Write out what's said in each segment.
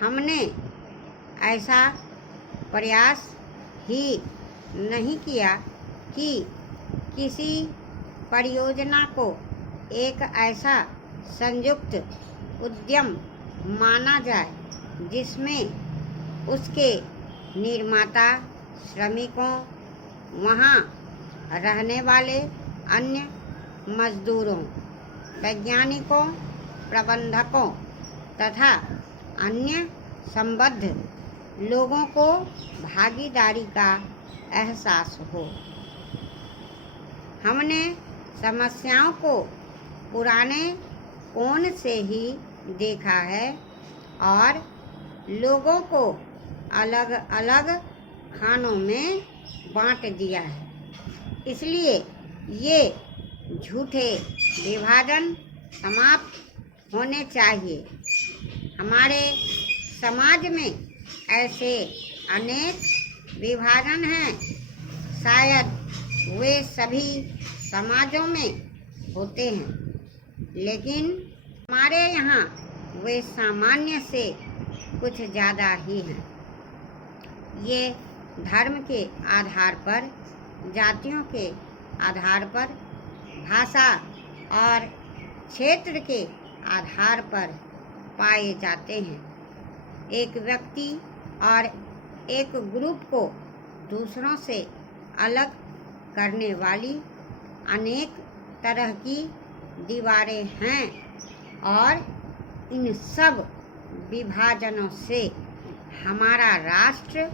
हमने ऐसा प्रयास ही नहीं किया कि किसी परियोजना को एक ऐसा संयुक्त उद्यम माना जाए जिसमें उसके निर्माता, श्रमिकों, वहाँ रहने वाले अन्य मजदूरों, वैज्ञानिकों, प्रबंधकों तथा अन्य संबद्ध लोगों को भागीदारी का एहसास हो। हमने समस्याओं को पुराने कोण से ही देखा है और लोगों को अलग अलग खानों में बांट दिया है। इसलिए ये झूठे विभाजन समाप्त होने चाहिए। हमारे समाज में ऐसे अनेक विभाजन हैं, शायद वे सभी समाजों में होते हैं, लेकिन हमारे यहाँ वे सामान्य से कुछ ज़्यादा ही हैं। ये धर्म के आधार पर, जातियों के आधार पर, भाषा और क्षेत्र के आधार पर पाए जाते हैं। एक व्यक्ति और एक ग्रुप को दूसरों से अलग करने वाली अनेक तरह की दीवारें हैं और इन सब विभाजनों से हमारा राष्ट्र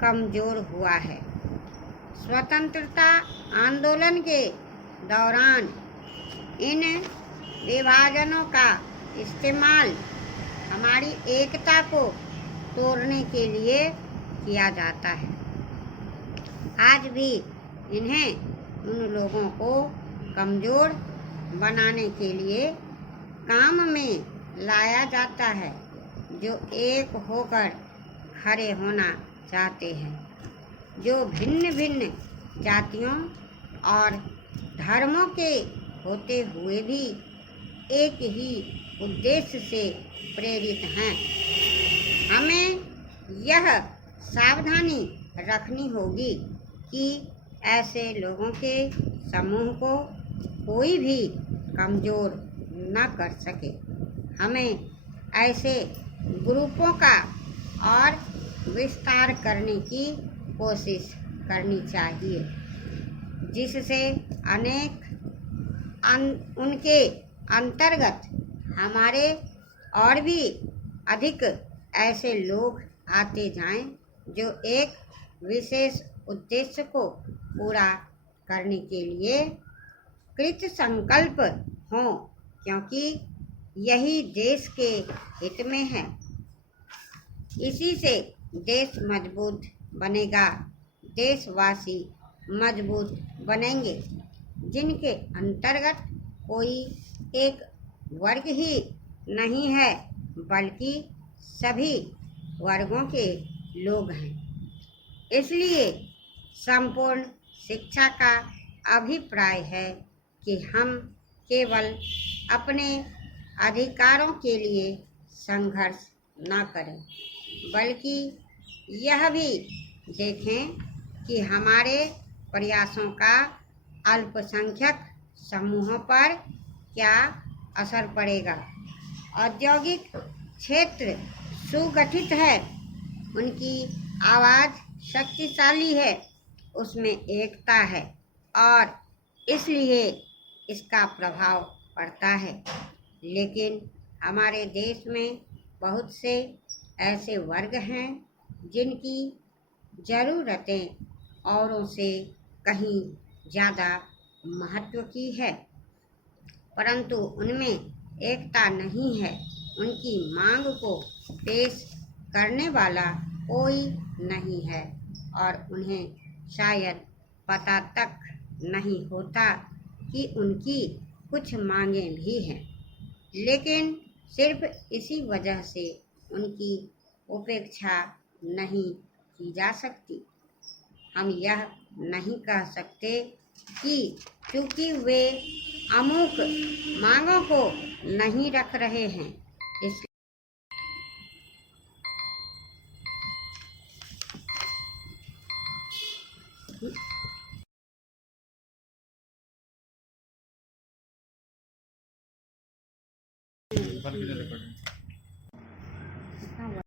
कमज़ोर हुआ है। स्वतंत्रता आंदोलन के दौरान इन विभाजनों का इस्तेमाल हमारी एकता को तोड़ने के लिए किया जाता है। आज भी इन्हें उन लोगों को कमज़ोर बनाने के लिए काम में लाया जाता है जो एक होकर खड़े होना चाहते हैं, जो भिन्न भिन्न जातियों और धर्मों के होते हुए भी एक ही उद्देश्य से प्रेरित हैं। हमें यह सावधानी रखनी होगी कि ऐसे लोगों के समूह को कोई भी कमज़ोर न कर सके। हमें ऐसे ग्रुपों का और विस्तार करने की कोशिश करनी चाहिए जिससे उनके अंतर्गत हमारे और भी अधिक ऐसे लोग आते जाएं जो एक विशेष उद्देश्य को पूरा करने के लिए कृत संकल्प हों, क्योंकि यही देश के हित में है। इसी से देश मजबूत बनेगा, देशवासी मजबूत बनेंगे, जिनके अंतर्गत कोई एक वर्ग ही नहीं है बल्कि सभी वर्गों के लोग हैं। इसलिए संपूर्ण शिक्षा का अभिप्राय है कि हम केवल अपने अधिकारों के लिए संघर्ष न करें, बल्कि यह भी देखें कि हमारे प्रयासों का अल्पसंख्यक समूहों पर क्या असर पड़ेगा। औद्योगिक क्षेत्र सुगठित है, उनकी आवाज़ शक्तिशाली है, उसमें एकता है और इसलिए इसका प्रभाव पड़ता है। लेकिन हमारे देश में बहुत से ऐसे वर्ग हैं जिनकी ज़रूरतें औरों से कहीं ज़्यादा महत्व की है, परंतु उनमें एकता नहीं है। उनकी मांग को पेश करने वाला कोई नहीं है और उन्हें शायद पता तक नहीं होता कि उनकी कुछ मांगें भी हैं, लेकिन सिर्फ इसी वजह से उनकी उपेक्षा नहीं की जा सकती। हम यह नहीं कह सकते कि क्योंकि वे अमुक मांगों को नहीं रख रहे हैं बंद कीजिए रिकॉर्डिंग।